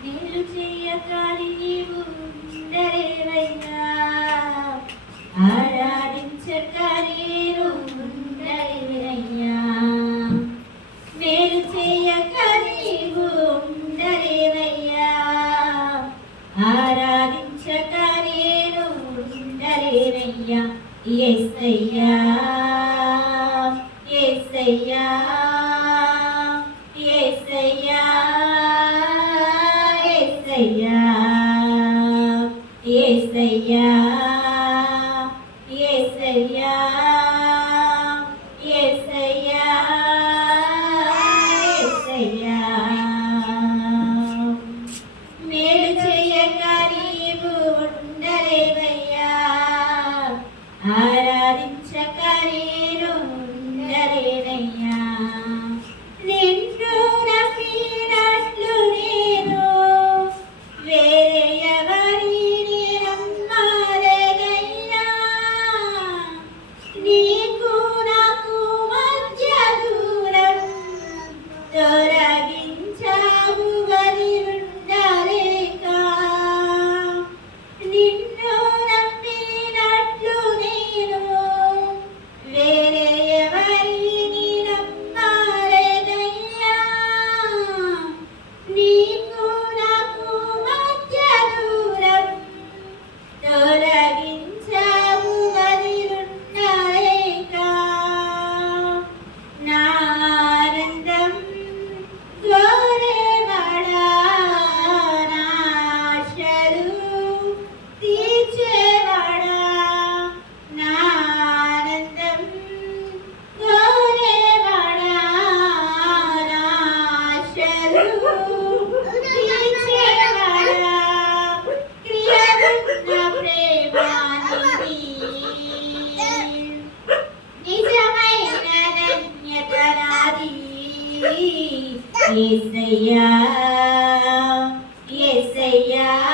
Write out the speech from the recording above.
మేలు చేయకాని నీవు ఉండలేవైనా ఆరాధించక నేను ఉండలేనయ్యా మేలు చేయక నీవు ఉండలేవయ్యా ఆరాధించక నేను ఉండలేనయ్యా ఎస్సయ్యా ఎస్సయ్యా ఎస్సయ్యా ఎస్సయ్యా ఎస్సయ్యా ఎస్సయ్యా ఎస్సయ్యా ఎస్సయ్యా మేలు చేయక నీవు తొలగించావు వదిలున్నాయేక నానందం కోరేవాడా నాశలు తీర్చే yeah.